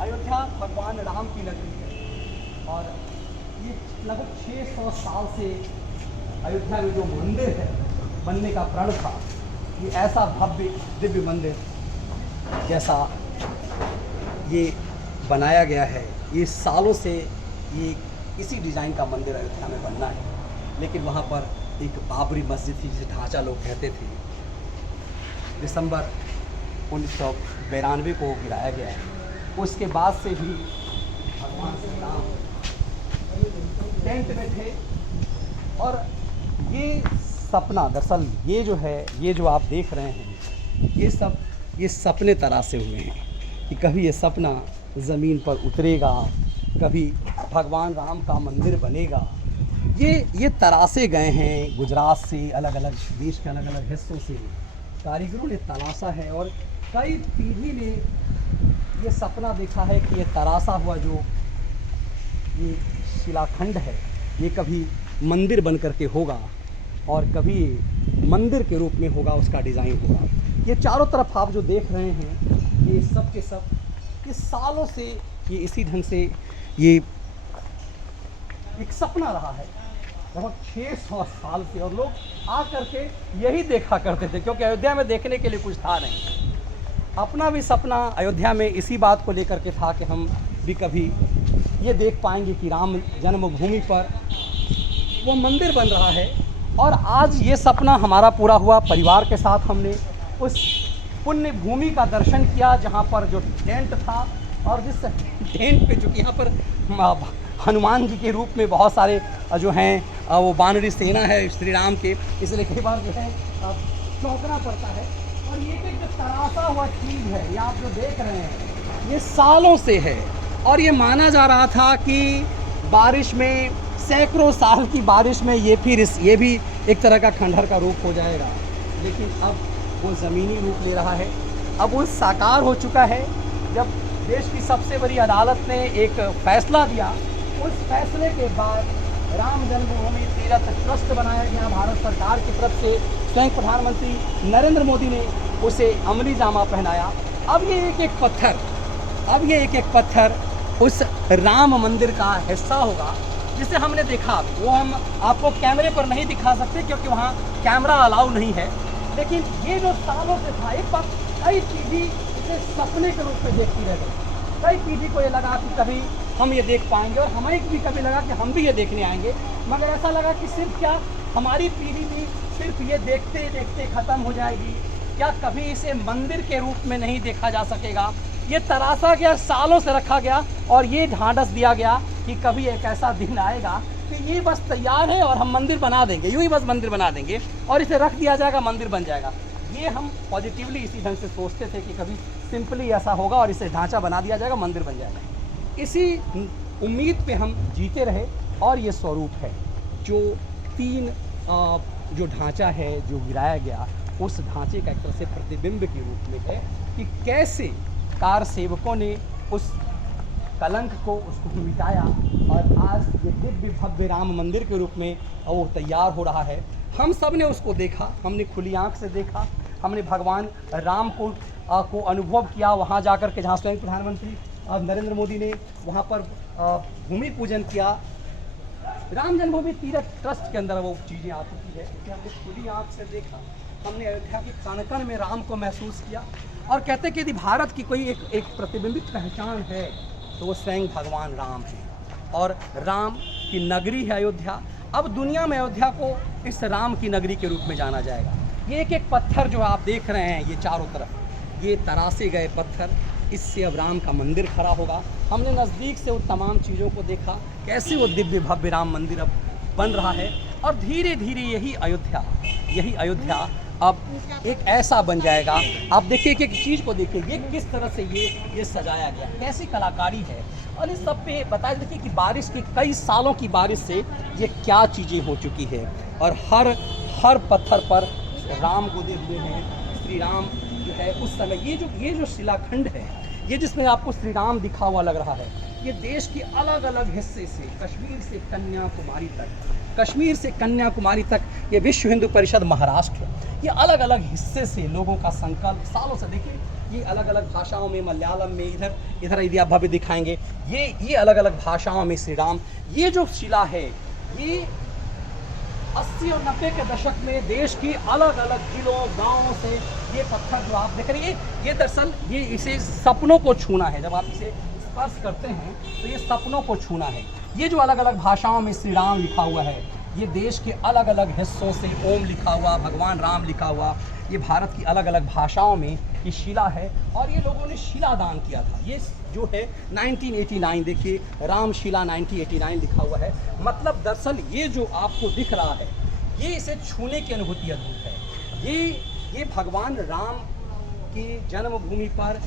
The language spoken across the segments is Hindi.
अयोध्या भगवान राम की नगरी है और ये लगभग 600 साल से अयोध्या में जो मंदिर है बनने का प्रण था, ये ऐसा भव्य दिव्य मंदिर जैसा ये बनाया गया है, ये सालों से ये इसी डिज़ाइन का मंदिर अयोध्या में बनना है। लेकिन वहाँ पर एक बाबरी मस्जिद थी जिसे ढांचा लोग कहते थे, दिसंबर 1992 को गिराया गया है। उसके बाद से भी भगवान श्री राम टेंट में थे और ये सपना, दरअसल ये जो है, ये जो आप देख रहे हैं, ये सपने तरासे हुए हैं कि कभी ये सपना ज़मीन पर उतरेगा, कभी भगवान राम का मंदिर बनेगा। ये तरासे गए हैं गुजरात से, अलग अलग देश के अलग अलग हिस्सों से कारीगरों ने तराशा है और कई पीढ़ी ने ये सपना देखा है कि ये तराशा हुआ जो ये शिलाखंड है ये कभी मंदिर बन करके होगा और कभी मंदिर के रूप में होगा, उसका डिज़ाइन होगा। ये चारों तरफ आप जो देख रहे हैं ये सब के सब ये सालों से ये इसी ढंग से ये एक सपना रहा है, लगभग 600 साल से, और लोग आ करके यही देखा करते थे क्योंकि अयोध्या में देखने के लिए कुछ था नहीं। अपना भी सपना अयोध्या में इसी बात को लेकर के था कि हम भी कभी ये देख पाएंगे कि राम जन्मभूमि पर वो मंदिर बन रहा है। और आज ये सपना हमारा पूरा हुआ। परिवार के साथ हमने उस पुण्य भूमि का दर्शन किया जहाँ पर जो टेंट था और जिस टेंट पे जो यहाँ पर हनुमान जी के रूप में बहुत सारे जो हैं वो वानरी सेना है श्री राम के, इसलिए कई बार जो है चौंकना पड़ता है। और ये जो तराशा हुआ चीज़ है, ये आप जो देख रहे हैं, ये सालों से है और ये माना जा रहा था कि बारिश में, सैकड़ों साल की बारिश में ये भी एक तरह का खंडहर का रूप हो जाएगा। लेकिन अब वो ज़मीनी रूप ले रहा है, अब वो साकार हो चुका है। जब देश की सबसे बड़ी अदालत ने एक फैसला दिया, उस फैसले के बाद राम जन्मभूमि तीर्थ ट्रस्ट बनाया गया भारत सरकार की तरफ से। स्वयं प्रधानमंत्री नरेंद्र मोदी ने उसे अमली जामा पहनाया। अब ये एक एक पत्थर उस राम मंदिर का हिस्सा होगा जिसे हमने देखा। वो हम आपको कैमरे पर नहीं दिखा सकते क्योंकि वहाँ कैमरा अलाउ नहीं है। लेकिन ये जो सालों से था, एक बार कई पीढ़ी इसे सपने के रूप में देखती रह गई। कई पीढ़ी को ये लगा कि कभी हम ये देख पाएंगे और हमें भी कभी लगा कि हम भी ये देखने आएंगे, मगर ऐसा लगा कि सिर्फ क्या हमारी पीढ़ी भी सिर्फ ये देखते देखते ख़त्म हो जाएगी, क्या कभी इसे मंदिर के रूप में नहीं देखा जा सकेगा। ये तराशा गया, सालों से रखा गया और ये ढांढस दिया गया कि कभी एक ऐसा दिन आएगा कि ये बस तैयार है और हम मंदिर बना देंगे, यूँ ही बस मंदिर बना देंगे और इसे रख दिया जाएगा, मंदिर बन जाएगा। ये हम पॉजिटिवली इसी ढंग से सोचते थे कि कभी सिंपली ऐसा होगा और इसे ढांचा बना दिया जाएगा, मंदिर बन जाएगा। इसी उम्मीद पे हम जीते रहे और ये स्वरूप है जो 3 जो ढांचा है जो गिराया गया, उस ढांचे का एक तरह से प्रतिबिंब के रूप में है कि कैसे कार सेवकों ने उस कलंक को, उसको मिटाया और आज ये दिव्य भव्य राम मंदिर के रूप में वो तैयार हो रहा है। हम सब ने उसको देखा, हमने खुली आंख से देखा, हमने भगवान राम को अनुभव किया वहाँ जाकर के, जहाँ स्वयं प्रधानमंत्री नरेंद्र मोदी ने वहाँ पर भूमि पूजन किया। राम जन्मभूमि तीर्थ ट्रस्ट के अंदर वो चीज़ें आ चुकी है कि हमने खुली आँख से देखा, हमने अयोध्या के कण कण में राम को महसूस किया। और कहते हैं कि यदि भारत की कोई एक प्रतिबिंबित पहचान है तो वो स्वयं भगवान राम है और राम की नगरी है अयोध्या। अब दुनिया में अयोध्या को इस राम की नगरी के रूप में जाना जाएगा। ये एक पत्थर जो आप देख रहे हैं, ये चारों तरफ ये तरासे गए पत्थर, इससे अब राम का मंदिर खड़ा होगा। हमने नज़दीक से उन तमाम चीज़ों को देखा, कैसे वो दिव्य भव्य राम मंदिर अब बन रहा है और धीरे धीरे यही अयोध्या अब एक ऐसा बन जाएगा। आप देखिए कि एक चीज़ को देखिए, ये किस तरह से ये सजाया गया, कैसी कलाकारी है। और इस सब पे बताया, देखिए कि बारिश की, कई सालों की बारिश से ये क्या चीज़ें हो चुकी है और हर पत्थर पर राम गोदे हुए हैं। श्री राम जो है उस समय ये जो शिलाखंड है, ये जिसमें आपको श्री राम दिखा हुआ लग रहा है, ये देश के अलग अलग हिस्से से, कश्मीर से कन्याकुमारी तक ये विश्व हिंदू परिषद महाराष्ट्र, ये अलग अलग हिस्से से लोगों का संकल्प सालों से। देखिए ये अलग अलग भाषाओं में, मलयालम में, इधर यदि आप भव्य दिखाएंगे, ये अलग अलग भाषाओं में श्री राम। ये जो शिला है ये 80 और 90 के दशक में देश की अलग अलग जिलों गांवों से ये पत्थर जो आप देख रहे हैं, ये दरअसल ये इसे सपनों को छूना है। जब आप इसे स्पर्श करते हैं तो ये सपनों को छूना है। ये जो अलग अलग भाषाओं में श्री राम लिखा हुआ है, ये देश के अलग अलग हिस्सों से ओम लिखा हुआ, भगवान राम लिखा हुआ, ये भारत की अलग अलग भाषाओं में ये शिला है। और ये लोगों ने शिला दान किया था। ये जो है 1989, देखिए रामशिला 1989 लिखा हुआ है। मतलब दरअसल ये जो आपको दिख रहा है, ये इसे छूने की अनुभूति अद्भुत है। ये भगवान राम की जन्मभूमि पर,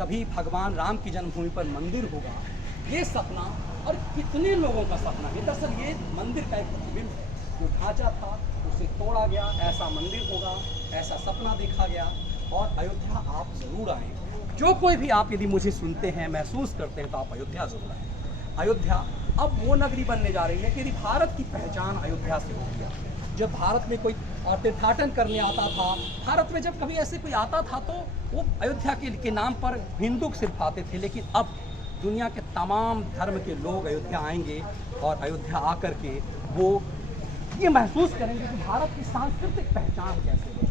कभी भगवान राम की जन्मभूमि पर मंदिर होगा, ये सपना, और कितने लोगों का सपना है। दरअसल ये मंदिर का एक प्रतिबिंब है। जो ढांचा था उसे तोड़ा गया, ऐसा मंदिर होगा, ऐसा सपना देखा गया। और अयोध्या आप ज़रूर आएँ। जो कोई भी आप यदि मुझे सुनते हैं, महसूस करते हैं, तो आप अयोध्या ज़रूर आएँ। अयोध्या अब वो नगरी बनने जा रही है कि यदि भारत की पहचान अयोध्या से हो गया। जब भारत में कोई तीर्थाटन करने आता था, भारत में जब कभी ऐसे कोई आता था तो वो अयोध्या के नाम पर हिंदू सिर्फ आते थे। लेकिन अब दुनिया के तमाम धर्म के लोग अयोध्या आएंगे और अयोध्या आकर के वो ये महसूस करेंगे कि भारत की सांस्कृतिक पहचान कैसे है,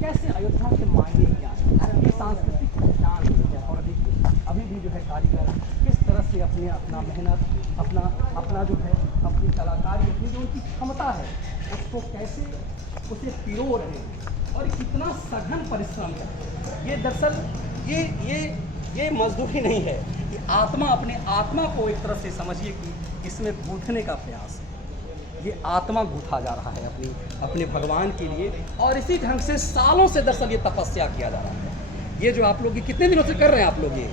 कैसे अयोध्या के मायने क्या है, ये सांस्कृतिक पहचान है। और देखिए अभी भी जो है कारीगर किस तरह से अपना मेहनत, अपना जो है अपनी कलाकारी, अपनी जो उनकी क्षमता है उसको कैसे उसे पिरो रहे हैं। और कितना सघन परिश्रम है। ये दरअसल ये मजदूरी नहीं है, ये आत्मा, अपने आत्मा को एक तरफ से समझिए कि इसमें गूंथने का प्रयास है। ये आत्मा गूंथा जा रहा है अपने भगवान के लिए। और इसी ढंग से सालों से दरअसल ये तपस्या किया जा रहा है। ये जो आप लोग, ये कितने दिनों से कर रहे हैं आप लोग ये?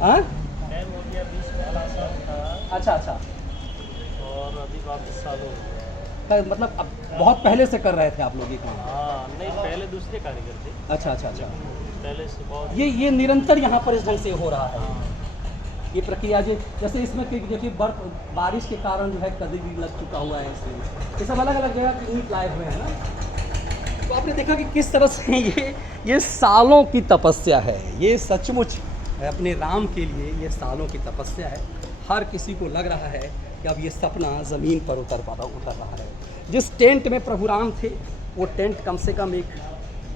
हाँ, अच्छा। और अभी वापस सालों मतलब अब बहुत पहले से कर रहे थे आप लोग ये काम? हाँ, नहीं, पहले दूसरे कारीगर थे। अच्छा। पहले से बहुत ये निरंतर यहाँ पर इस ढंग से हो रहा है। ये प्रक्रिया जैसे इसमें देखिए बारिश के कारण जो है कदी भी लग चुका हुआ है इसमें। ये सब अलग अलग जगह की ईंट लाए हुए हैं ना। तो आपने देखा कि किस तरह से ये सालों की तपस्या है। ये सचमुच अपने राम के लिए ये सालों की तपस्या है। हर किसी को लग रहा है कि अब ये सपना ज़मीन पर उतर रहा है। जिस टेंट में प्रभु राम थे वो टेंट कम से कम एक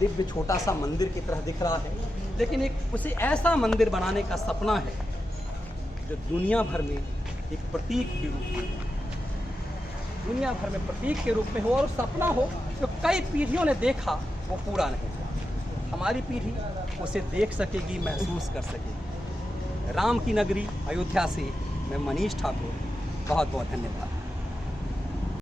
दिव्य छोटा सा मंदिर की तरह दिख रहा है। लेकिन उसे ऐसा मंदिर बनाने का सपना है जो दुनिया भर में एक प्रतीक के रूप में, दुनिया भर में प्रतीक के रूप में हो, और सपना हो जो कई पीढ़ियों ने देखा वो पूरा नहीं हुआ। हमारी पीढ़ी उसे देख सकेगी, महसूस कर सकेगी। राम की नगरी अयोध्या से मैं मनीष ठाकुर, बहुत बहुत धन्यवाद।